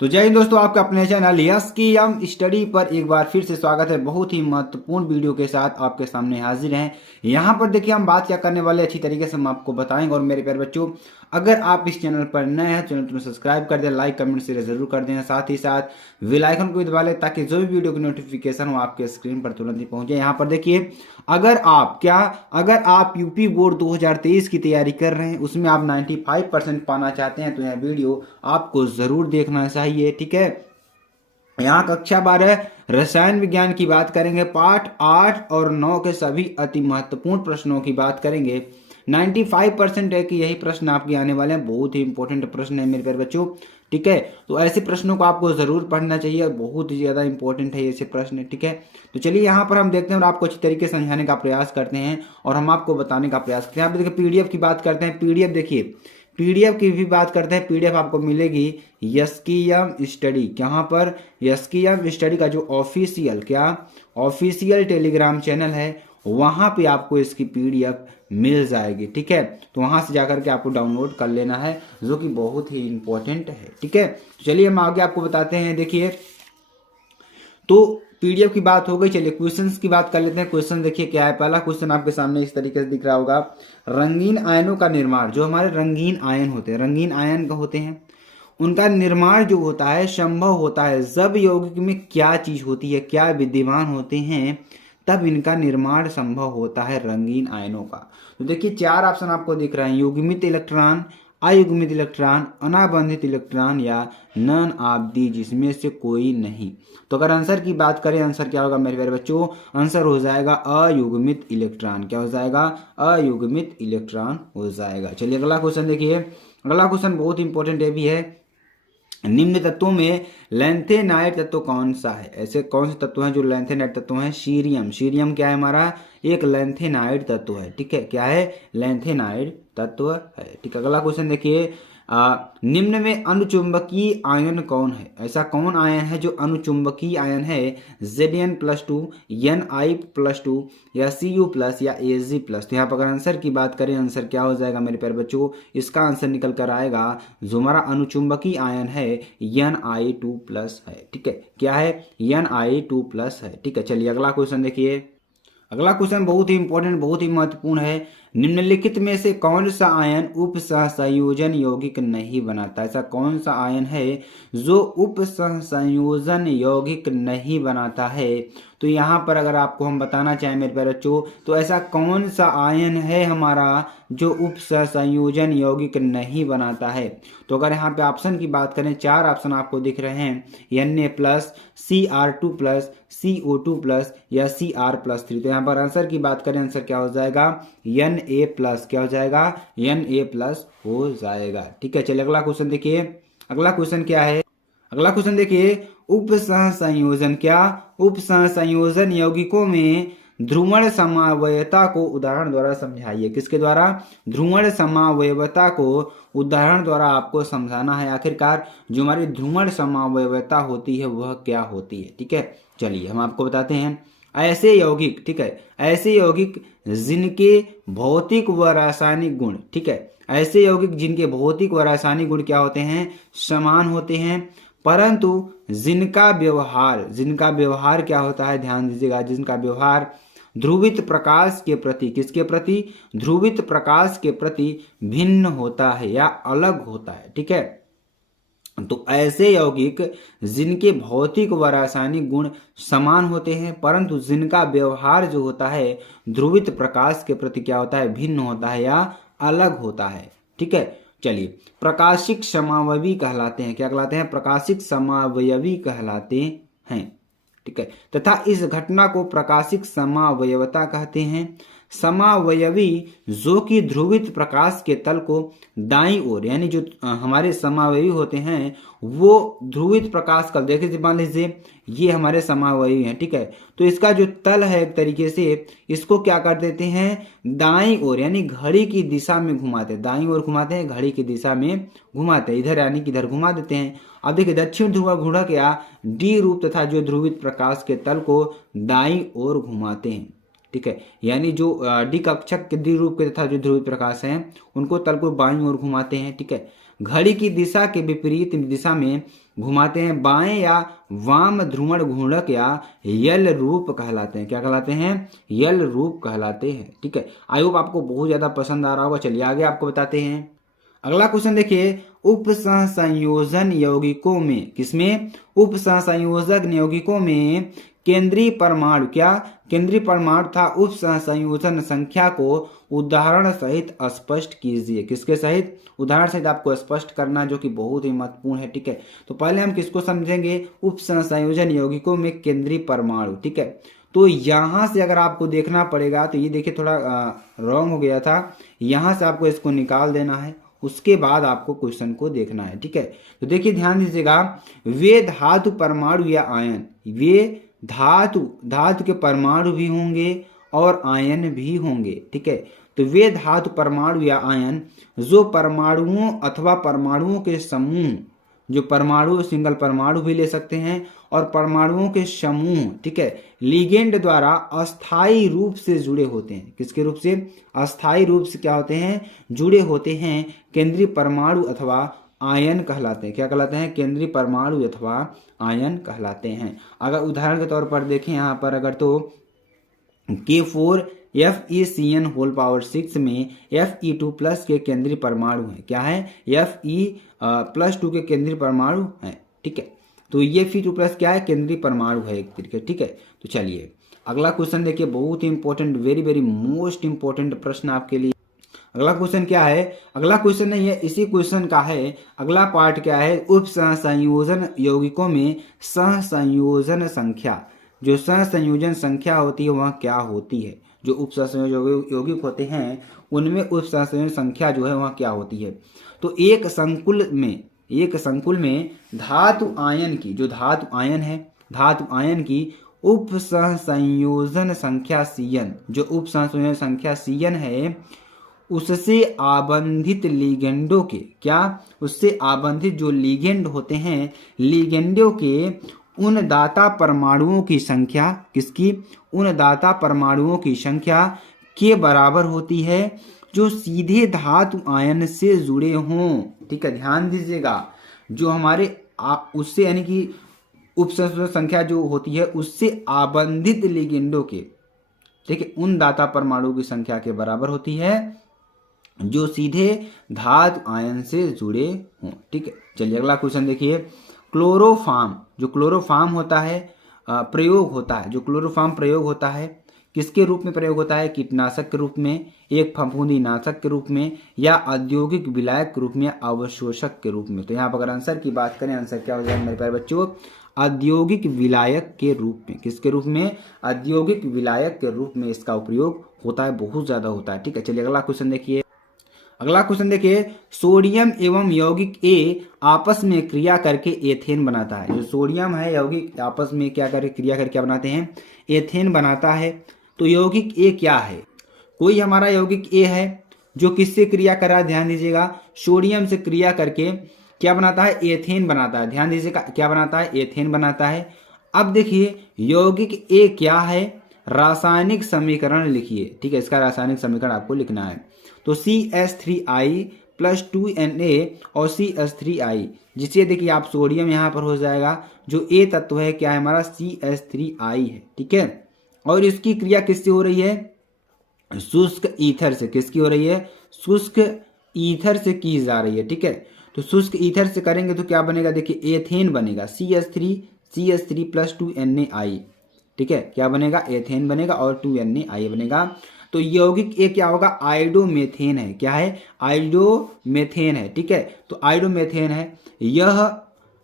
तो जय हिंद दोस्तों, आपका अपने चैनल यस की यम स्टडी पर एक बार फिर से स्वागत है। बहुत ही महत्वपूर्ण वीडियो के साथ आपके सामने हाजिर हैं। यहाँ पर देखिए हम बात क्या करने वाले अच्छी तरीके से हम आपको बताएंगे। और मेरे प्यारे बच्चों, अगर आप इस चैनल पर नए हैं, चैनल को सब्सक्राइब कर दें, लाइक कमेंट शेयर जरूर कर दें, साथ ही साथ बेल आइकन को भी दबा लें ताकि जो भी वीडियो की नोटिफिकेशन हो आपके स्क्रीन पर तुरंत ही पहुंचे। यहाँ पर देखिए, अगर आप यूपी बोर्ड 2023 की तैयारी कर रहे हैं, उसमें आप 95% पाना चाहते हैं, तो यह वीडियो आपको जरूर देखना चाहिए। ठीक है, यहाँ कक्षा 12 रसायन विज्ञान की बात करेंगे। पाठ 8 और 9 के सभी अति महत्वपूर्ण प्रश्नों की बात करेंगे। 95% है कि यही प्रश्न आपके आने वाले हैं। बहुत ही इंपॉर्टेंट प्रश्न है मेरे प्यारे बच्चों। ठीक है, तो ऐसे प्रश्नों को आपको जरूर पढ़ना चाहिए और बहुत ही ज्यादा इंपॉर्टेंट है ऐसे प्रश्न। ठीक है, तो चलिए यहाँ पर हम देखते हैं और आपको अच्छी तरीके से समझाने का प्रयास करते हैं और हम आपको बताने का प्रयास करते हैं। यहाँ पे देखिए पीडीएफ की बात करते हैं। पीडीएफ देखिए, पीडीएफ की भी बात करते हैं। पीडीएफ आपको मिलेगी यस्कीयम स्टडी। कहाँ पर? यस्कीयम स्टडी का जो ऑफिशियल टेलीग्राम चैनल है, वहां पे आपको इसकी पीडीएफ मिल जाएगी। ठीक है, तो वहां से जाकर के आपको डाउनलोड कर लेना है, जो कि बहुत ही इंपॉर्टेंट है। ठीक है, चलिए हम आगे आपको बताते हैं। देखिए, तो पीडीएफ की बात हो गई, चलिए क्वेश्चंस की बात कर लेते हैं। क्वेश्चन देखिए क्या है। पहला क्वेश्चन आपके सामने इस तरीके से दिख रहा होगा। रंगीन आयनों का निर्माण, जो हमारे रंगीन आयन होते हैं, रंगीन आयन का होते हैं, उनका निर्माण जो होता है संभव होता है जब यौगिक में क्या चीज होती है, क्या विद्यमान होते हैं, तब इनका निर्माण संभव होता है रंगीन आयनों का। तो देखिए 4 ऑप्शन आपको दिख रहे हैं: युग्मित इलेक्ट्रॉन, अयुग्मित इलेक्ट्रॉन, अनाबंधित इलेक्ट्रॉन या नन ऑफ दी, जिसमें से कोई नहीं। तो अगर आंसर की बात करें, आंसर क्या होगा मेरे प्यारे बच्चों? आंसर हो जाएगा अयुग्मित इलेक्ट्रॉन। क्या हो जाएगा? अयुग्मित इलेक्ट्रॉन हो जाएगा। चलिए अगला क्वेश्चन देखिए। अगला क्वेश्चन बहुत इंपॉर्टेंट है भी है। निम्न तत्वों में लैंथेनाइड तत्व कौन सा है? ऐसे कौन से तत्व हैं जो लैंथेनाइड तत्व हैं? सीरियम। सीरियम क्या है? हमारा एक लैंथेनाइड तत्व है। ठीक है, क्या है? लैंथेनाइड तत्व है। ठीक है, अगला क्वेश्चन देखिए। निम्न में अनुचुंबकीय आयन कौन है? ऐसा कौन आयन है जो अनुचुंबकीय आयन है? Zn+2, Ni+2 या Cu+ या Ag+। तो यहाँ पर अगर आंसर की बात करें, आंसर क्या हो जाएगा मेरे प्यारे बच्चों? इसका आंसर निकल कर आएगा, जो हमारा अनुचुंबकीय आयन है Ni2+ है। ठीक है, क्या है? Ni2+ है। ठीक है, चलिए अगला क्वेश्चन देखिए। अगला क्वेश्चन बहुत ही इंपॉर्टेंट, बहुत ही महत्वपूर्ण है। निम्नलिखित में से कौन सा आयन उप सहसंयोजन यौगिक नहीं बनाता? ऐसा कौन सा आयन है जो उप सहसंयोजन यौगिक नहीं बनाता है? तो यहाँ पर अगर आपको हम बताना चाहें मेरे प्यारे बच्चों, तो ऐसा कौन सा आयन है हमारा जो उप सहसंयोजन यौगिक नहीं बनाता है? तो अगर यहाँ पे ऑप्शन की बात करें, 4 ऑप्शन आपको दिख रहे हैं: Na+, Cr2+, CO2+ या Cr+3। तो यहाँ पर आंसर की बात करें, आंसर क्या हो जाएगा? Na+। क्या हो जाएगा? Na+ हो जाएगा। ठीक है, चलिए अगला क्वेश्चन देखिए। अगला क्वेश्चन क्या है? अगला क्वेश्चन देखिए, उप सहसंयोजन। क्या? उप सहसंयोजन यौगिकों में ध्रुवण समावयवता को उदाहरण द्वारा समझाइए। किसके द्वारा? ध्रुवण समावयवता को उदाहरण द्वारा आपको समझाना है। आखिरकार जो हमारी ध्रुवण समावयवता होती है वह क्या होती है? ठीक है, चलिए हम आपको बताते हैं। ऐसे यौगिक, ठीक है, ऐसे यौगिक जिनके भौतिक व रासायनिक गुण, ठीक है, ऐसे यौगिक जिनके भौतिक व रासायनिक गुण क्या होते हैं? समान होते हैं, परंतु जिनका व्यवहार क्या होता है? ध्यान दीजिएगा, जिनका व्यवहार ध्रुवित प्रकाश के प्रति, किसके प्रति? ध्रुवित प्रकाश के प्रति भिन्न होता है या अलग होता है। ठीक है, तो ऐसे यौगिक जिनके भौतिक व रासायनिक गुण समान होते हैं, परंतु जिनका व्यवहार जो होता है ध्रुवित प्रकाश के प्रति क्या होता है? भिन्न होता है या अलग होता है। ठीक है, चलिए प्रकाशिक समावयवी कहलाते हैं। क्या कहलाते हैं? प्रकाशिक समावयवी कहलाते हैं। ठीक है, तथा इस घटना को प्रकाशिक समावयवता कहते हैं। समावयवी जो कि ध्रुवित प्रकाश के तल को दाईं ओर, यानी जो हमारे समावयवी होते हैं वो ध्रुवित प्रकाश का, देखिए मान लीजिए ये हमारे समावयवी हैं। ठीक है, तो इसका जो तल है एक तरीके से इसको क्या कर देते हैं? दाईं ओर, यानी घड़ी की दिशा में घुमाते हैं। दाईं ओर घुमाते हैं, घड़ी की दिशा में घुमाते हैं, इधर यानी कि इधर घुमा देते हैं। अब देखिए दक्षिण ध्रुव घुड़क या डी रूप तथा जो ध्रुवित प्रकाश के तल को दाईं ओर घुमाते हैं। ठीक है, यानी जो डी कक्षक के डी रूप के तथा जो ध्रुवित प्रकाश हैं उनको तल को बाईं ओर घुमाते हैं। ठीक है, घड़ी की दिशा के विपरीत दिशा में घुमाते हैं। बाएं या वाम ध्रुवण घूर्णक या यल रूप कहलाते हैं। क्या कहलाते हैं? यल रूप कहलाते हैं। ठीक है, आई होप आपको बहुत ज्यादा पसंद आ रहा होगा। चलिए आगे आपको बताते हैं। अगला क्वेश्चन देखिए, उप सहसंयोजन यौगिकों में, किसमें? उप सहसंयोजन यौगिकों में केंद्रीय परमाणु, क्या केंद्रीय परमाणु था उप सहसंयोजन संख्या को उदाहरण सहित स्पष्ट कीजिए। किसके सहित? उदाहरण सहित आपको स्पष्ट करना, जो कि बहुत ही महत्वपूर्ण है। ठीक है, तो पहले हम किसको समझेंगे? उप सहसंयोजन यौगिकों में केंद्रीय परमाणु। ठीक है, तो यहां से अगर आपको देखना पड़ेगा, तो ये देखिए थोड़ा रॉन्ग हो गया था, यहां से आपको इसको निकाल देना है, उसके बाद आपको क्वेश्चन को देखना है। ठीक है, तो देखिए ध्यान दीजिएगा, वे धातु परमाणु या आयन, वे धातु के परमाणु भी होंगे और आयन भी होंगे। ठीक है, तो वे धातु परमाणु या आयन जो परमाणुओं अथवा परमाणुओं के समूह, जो परमाणु सिंगल परमाणु भी ले सकते हैं, और परमाणुओं के समूह, ठीक है, लिगेंड द्वारा अस्थायी रूप से जुड़े होते हैं। किसके रूप से? अस्थायी रूप से क्या होते हैं? जुड़े होते हैं, केंद्रीय परमाणु अथवा आयन कहलाते हैं। क्या कहलाते हैं? केंद्रीय परमाणु अथवा आयन कहलाते हैं। अगर उदाहरण के तौर पर देखें यहाँ पर, अगर तो K4FeCN होल पावर 6 में Fe2 प्लस के केंद्रीय परमाणु है। क्या है? Fe+2 के केंद्रीय परमाणु है। ठीक है, तो ये Fe2 प्लस क्या है? केंद्रीय परमाणु है एक तरीके। ठीक है, तो चलिए अगला क्वेश्चन देखिए, बहुत ही important, very very most important प्रश्न आपके लिए। अगला क्वेश्चन क्या है? अगला क्वेश्चन नहीं है, इसी क्वेश्चन का है अगला पार्ट। क्या है? उप सहसंयोजन यौगिकों में सहसंयोजन संख्या, जो सहसंयोजन संख्या होती है वह क्या होती है? जो उप सहसंयोजन यौगिक होते हैं उनमें उप सहसंयोजन संख्या जो है वह क्या होती है? तो एक संकुल में धातु आयन की, जो धातु आयन है, धातु आयन की उप सहसंयोजन संख्या Cn, जो उप सहसंयोजन संख्या Cn है, उससे आबंधित लिगेंडों के, क्या? उससे आबंधित जो लिगेंड होते हैं, लिगेंडों के उन दाता परमाणुओं की संख्या, किसकी? उन दाता परमाणुओं की संख्या के बराबर होती है जो सीधे धातु आयन से जुड़े हों। ठीक है, ध्यान दीजिएगा, जो हमारे उससे यानी कि उप सहसंयोजन संख्या जो होती है उससे आबंधित लिगेंडों के, ठीक है, उन दाता परमाणुओं की संख्या के बराबर होती है जो सीधे धातु आयन से जुड़े हों। ठीक है, चलिए अगला क्वेश्चन देखिए। क्लोरोफॉर्म, जो क्लोरोफॉर्म होता है प्रयोग होता है, जो क्लोरोफॉर्म प्रयोग होता है किसके रूप में प्रयोग होता है? कीटनाशक के रूप में, एक फफूंदी नाशक के रूप में, या औद्योगिक विलायक के रूप में, अवशोषक के रूप में। तो यहाँ पर अगर आंसर की बात करें, आंसर क्या हो जाएगा मेरे प्यारे बच्चों? औद्योगिक विलायक के रूप में। किसके रूप में? औद्योगिक विलायक के रूप में इसका उपयोग होता है, बहुत ज्यादा होता है। ठीक है, चलिए अगला क्वेश्चन देखिए। अगला क्वेश्चन देखिए, सोडियम एवं यौगिक ए आपस में क्रिया करके एथेन बनाता है। जो सोडियम है यौगिक आपस में क्या करके क्रिया करके बनाते हैं? एथेन बनाता है। तो यौगिक ए क्या है? कोई हमारा यौगिक ए है जो किससे क्रिया कर रहा है? ध्यान दीजिएगा, सोडियम से क्रिया करके क्या बनाता है? एथेन बनाता है। ध्यान दीजिएगा, क्या बनाता है? एथेन बनाता है। अब देखिए यौगिक ए क्या है, रासायनिक समीकरण लिखिए। ठीक है, इसका रासायनिक समीकरण आपको लिखना है। तो CH3I + 2Na और CH3I, जिसे देखिए आप सोडियम यहाँ पर हो जाएगा, जो ए तत्व है क्या है हमारा? CH3I है। ठीक है, और इसकी क्रिया किससे हो रही है? शुष्क ईथर से। किसकी हो रही है? शुष्क ईथर से की जा रही है। ठीक है, तो शुष्क ईथर से करेंगे तो क्या बनेगा? देखिए एथेन बनेगा, CH3 + 2NaI। ठीक है, क्या बनेगा? एथेन बनेगा और 2NaI बनेगा। तो यौगिक ए क्या होगा? आइडोमेथेन है। क्या है? आइडोमेथेन है। ठीक है, तो आइडोमेथेन है। यह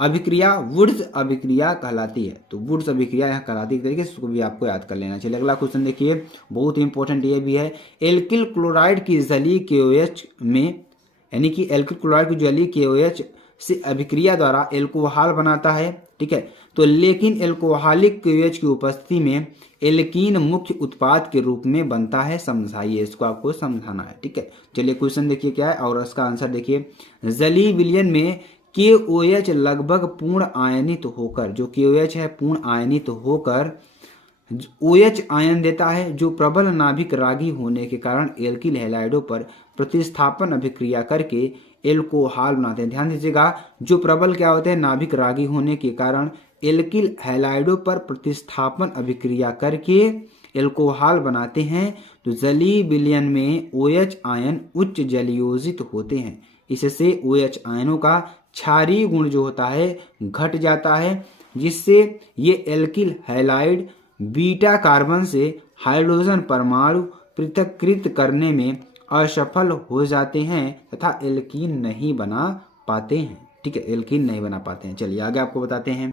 अभिक्रिया वुड्स अभिक्रिया कहलाती है। तो वुड्स अभिक्रिया यहाँ कहलाती है, तरीके से उसको भी आपको याद कर लेना। चलिए अगला क्वेश्चन देखिए, बहुत इंपॉर्टेंट ये भी है। एल्किल क्लोराइड की जलीय KOH में, यानी कि एल्किल क्लोराइड की जलीय KOH से अभिक्रिया द्वारा एल्कोहल बनाता है। ठीक है, तो लेकिन एल्कोहलिक KOH की उपस्थिति में एल्कीन मुख्य उत्पाद के रूप में बनता है। समझाइए, इसको आपको समझाना है। ठीक है, चलिए क्वेश्चन देखिए क्या है और इसका आंसर देखिए। जलीय विलयन में KOH लगभग पूर्ण आयनित होकर, जो KOH है पूर्ण आयनित होकर OH आयन देता है, जो प्रबल नाभिक रागी होने के कारण एल्किल हैलाइडों पर प्रतिस्थापन अभिक्रिया करके एल्कोहल बनाते हैं। ध्यान दीजिएगा, जो प्रबल क्या होते हैं, नाभिक रागी होने के कारण एल्किल हैलाइडों पर प्रतिस्थापन अभिक्रिया करके एल्कोहल बनाते हैं। तो जलीय विलयन में OH आयन उच्च जलयोजित होते हैं। इससे OH आयनों का क्षारीय गुण जो होता है घट जाता है, जिससे ये एल्किल हैलाइड बीटा कार्बन से हाइड्रोजन परमाणु पृथक्कृत करने में असफल हो जाते हैं तथा एल्कीन नहीं बना पाते हैं। ठीक है, एल्कीन नहीं बना पाते हैं। चलिए आगे आपको बताते हैं।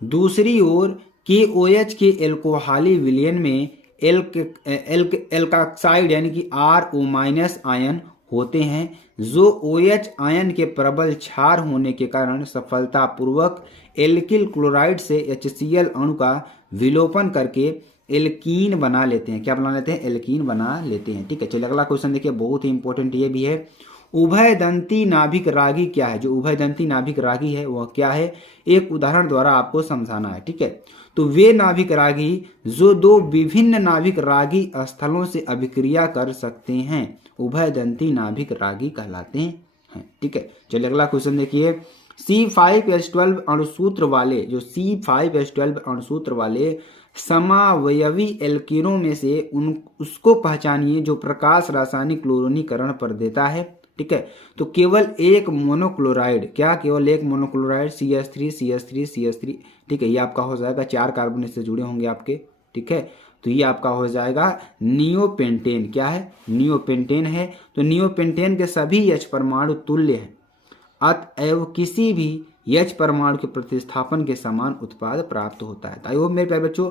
दूसरी ओर KOH के एल्कोहली विलयन में एल्काक्साइड यानी कि RO- आयन होते हैं, जो OH आयन के प्रबल क्षार होने के कारण सफलतापूर्वक एल्किल क्लोराइड से HCl अणु का विलोपन करके एल्कीन बना लेते हैं। क्या बना लेते हैं? एल्कीन बना लेते हैं। ठीक है, चलिए अगला क्वेश्चन देखिए, बहुत ही इंपॉर्टेंट ये भी है। उभयदंती नाभिक रागी क्या है? जो उभयदंती नाभिक रागी है वह क्या है, एक उदाहरण द्वारा आपको समझाना है। ठीक है, तो वे नाभिक रागी जो दो विभिन्न नाभिक रागी स्थलों से अभिक्रिया कर सकते हैं उभयदंती नाभिक रागी कहलाते हैं। ठीक है, चलिए अगला क्वेश्चन देखिए। C5H12 अणुसूत्र वाले, जो C5H12 अणुसूत्र वाले समावयवी एल्कीनों में से उसको पहचानिए जो प्रकाश रासायनिक क्लोरीनीकरण पर देता है। ठीक है, तो केवल एक मोनोक्लोराइड, क्या केवल एक मोनोक्लोराइड CH3 ठीक है, ये आपका हो जाएगा, 4 कार्बन इससे जुड़े होंगे आपके। ठीक है, तो ये आपका हो जाएगा नियोपेंटेन। क्या है? नियोपेंटेन है। तो नियोपेंटेन के सभी H परमाणु तुल्य हैं, अतएव किसी भी H परमाणु के प्रतिस्थापन के समान उत्पाद प्राप्त होता है। आई होप मेरे प्यारे बच्चों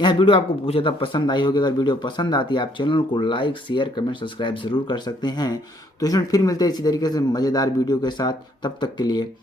यह वीडियो आपको बहुत ज़्यादा पसंद आई होगी। अगर वीडियो पसंद आती है आप चैनल को लाइक, शेयर, कमेंट, सब्सक्राइब जरूर कर सकते हैं। तो इसमें फिर मिलते हैं इसी तरीके से मज़ेदार वीडियो के साथ। तब तक के लिए